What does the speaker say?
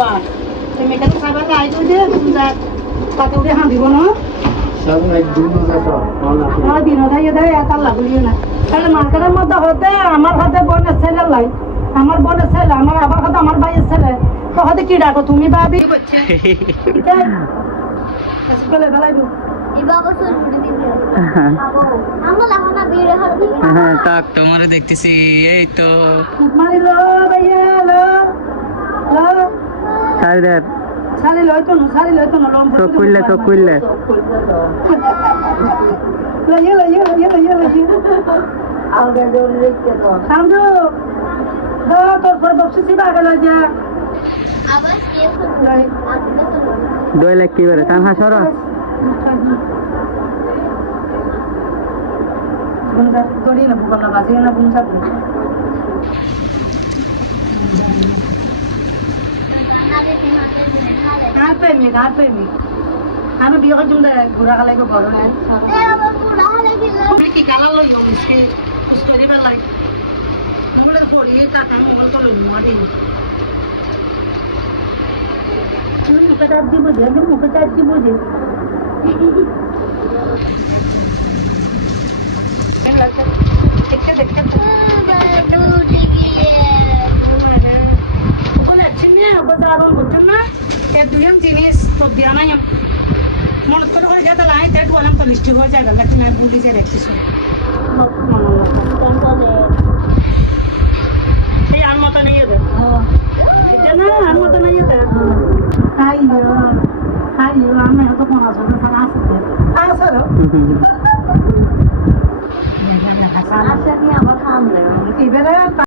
হুয়া তুমি কেন সাইবার আই তো যে তুমি যা তাতে উঠে হাঁ দিব না সব এক দিন যাতো আমার দিন ওটাই এটা এত লাগুলিও না তাহলে মার্কেটের মধ্যে হতে আমার হাতে বোনের ছেলে লাই আমার বোনের ছেলে আমার আবার হাতে আমার ভাইয়ের ছেলে তো হাতে কি ডাকো তুমি ভাবি ঠিক আছে আজকাল বেলায় হ্যাঁ তাক তোমারে দেখতেছি এই তো মারিলো ভাইয়া লো লো সাইডের সারি লইতো না লম চোখ খুললে লইয়ে আগে জন লিখতে তো সামজো দা তোর পর বক্সি সিবা গেল যা আবার কে লই দইলে কি বেরে তানহা সরা বুনগা তোরি না বুকনা বাজে না বুনসা গান পেমি আমি বিয়ে করছি ঘোরা খালাই ঘর কি কালার লই মিশকে স্টোরি বেলাই মোবাইল পড়িয়ে টাকা মোবাইল তো লই মাটি তুমি মুখে চাপ দিব যে আমি মুখে চাপ দিব যে দেখতে বলে চিনি বাজারন বুঝছেন না এ দুইম জিনিস তো দিয়া নাই মনে করে যেতে লাই তেট বললাম তো মিষ্টি হয়ে যায় গেল না বুঝি যে দেখছিস এই আর মতো নেই দে এটা না আর মতো নেই দে আইও আমি তো কোন আসবে না আসছে আসলো